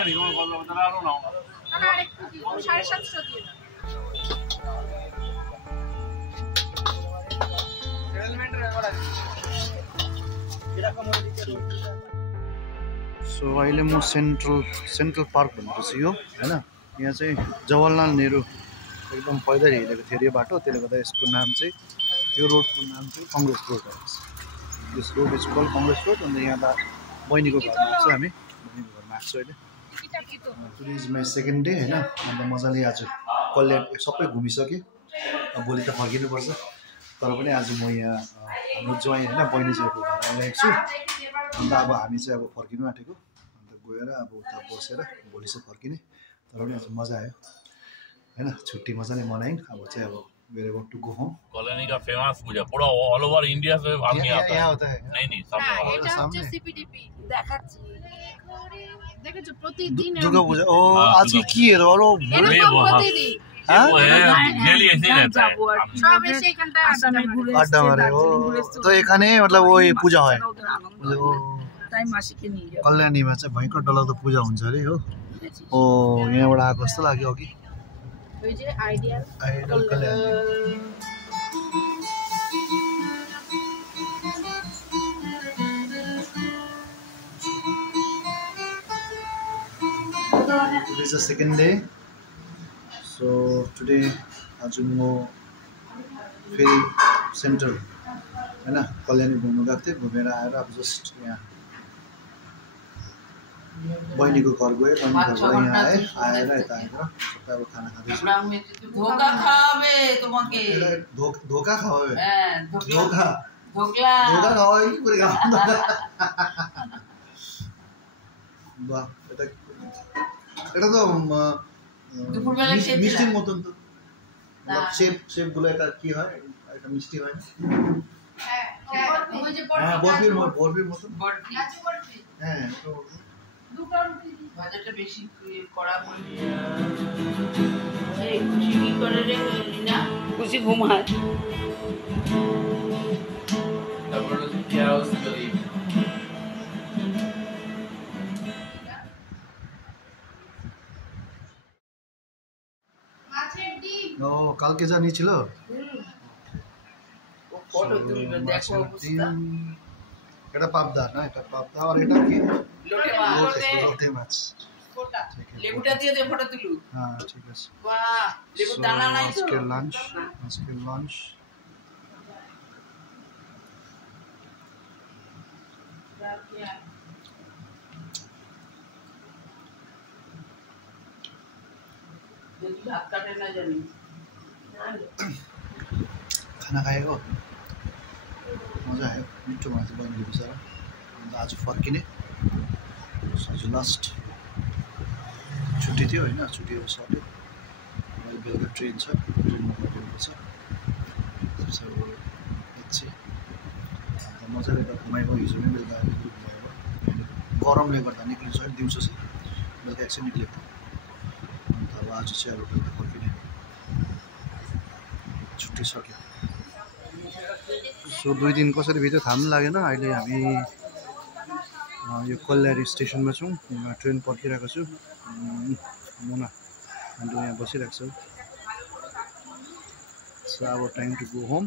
So अहिले म central park भनेको छु यो हैन। यहाँ चाहिँ जवाहरलाल नेहरू एकदम पैदल हिँडेको थियो यो बाटो, त्यसले गर्दा यसको नाम चाहिँ यो रोडको नाम चाहिँ कङ्ग्रेस रोड हो। This road is called Congress road. अन्त यहाँ बहिनीको घरमा आएको छ हामी, बहिनीको घरमा आएको छु अहिले। Today is my second day हैन। अन्त मजाले आज कल्याण सबै घुमिसकेँ। भोलि त फर्किनुपर्छ, तर पनि आज म यहाँ हाम्रो ज्वाइँ होइन बहिनी चाहिँ घरमा आइरहेको छु। अन्त अब हामी चाहिँ अब फर्किनु आँटेको, अन्त गएर अब उता बसेर भोलि चाहिँ फर्किने। तर पनि आज मजा आयो हैन, छुट्टी मजाले मनायौँ। अब चाहिँ अब we're about to go home। Colony का फेमस पूजा पूरा ऑल ओवर इंडिया से आदमी आता है। होता है नहीं सामने वाला এটা হচ্ছে সিপিডিপি দেখাচ্ছি দেখেছো প্রতিদিন दुर्गा पूजा। ओ आज की है और প্রতিদিন हाँ डेली ऐसे ही रहता है। সব এসে এখানটা আসামে ঘুরে अड्डा मारे ओ तो एखाने मतलब वही पूजा है তাই মাসিকে নিয়ে যাও कल्याणीमा चाहिँ भयङ्कर डलाउँदो पूजा हुन्छ अरे हो। ओ यहाँबाट आएको जस्तो लाग्यो अघि ওই যে ideal idol Kalyani. Today is the second day. So today आज म फेरि सेन्ट्रल हैन कल्याणी घुम्नु गएको थिएँ। घुमेर आएर अब जस्ट यहाँ बहिनीको घर गएँ, बहिनीको घरबाट यहाँ आएर यता आएर सबै अब खाना खाँदैछु। धोका खावे তোমাকে धोका खावे ধোকা ধোকলা धोका खावे कि पुरै खाऊ वाह এটা এটা তো দুপুরবেলা খেয়েছিলাম। মিষ্টির মতন তো শেপ গুলো এটা কি হয়, এটা মিষ্টি হয় না? হ্যাঁ ওই যে হ্যাঁ বরফির মতন। বরফি হ্যাঁ তো দুটো রুটি ভাজাটা বেশি কড়া করে এই খুশি কি করে রে না খুশি ঘুমায় তারপরে क्या उसके लिए মাছের ডিম ও কালকে জানি ছিল ফটো তুলবে দেখো অবস্থা এটা পাবদা না, এটা পাবদা আর এটা কি লোটে মাছ লোটে মাছ। কোটা লেবুটা দিয়ে দে ফটো তুলু হ্যাঁ ঠিক আছে। বাহ লেবু দানা নাই তো আজকের লাঞ্চ দেখি হাত কাটে না জানি खाना खाएको मजा आयो, मिठो मासु बनिएको छ। अन्त आज फर्किने आज लास्ट छुट्टी थियो होइन, छुट्टी अब सक्यो। अहिले बेलुका ट्रेन छ, ट्रेनमा फर्किनुपर्छ। सो एकछिन अन्त मजाले त घुमाएको हिजो नै बेलुका घुमाएको गरमले गर्दा निक्लिन्छ है, दिउँसो चाहिँ बेलुका एकछिन निक्लेको। अन्त अब आज चाहिँ अब बेलुका फर्किने, छुट्टी सक्यो। सो 2 दिन कसरी बित्यो थाहा पनि लागेन। अहिले हामी यो कल्याणी स्टेसनमा छौँ, ट्रेन पर्खिरहेको छु। मुना अन्त यहाँ बसिरहेको छु। सो अब time to go home.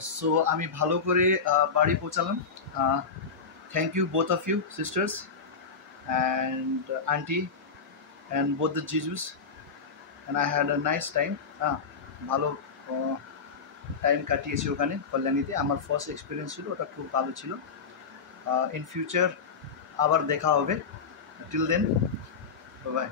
So আমি ভালো করে বাড়ি পৌঁছালাম। Thank you both of you sisters and auntie and both the jijus, and I had a nice time. ভালো টাইম কাটিয়েছি ওখানে কল্যাণীতে। আমার ফার্স্ট এক্সপিরিয়েন্স ছিল, ওটা খুব ভালো ছিল। ইন ফিউচার আবার দেখা হবে। Till then bye by.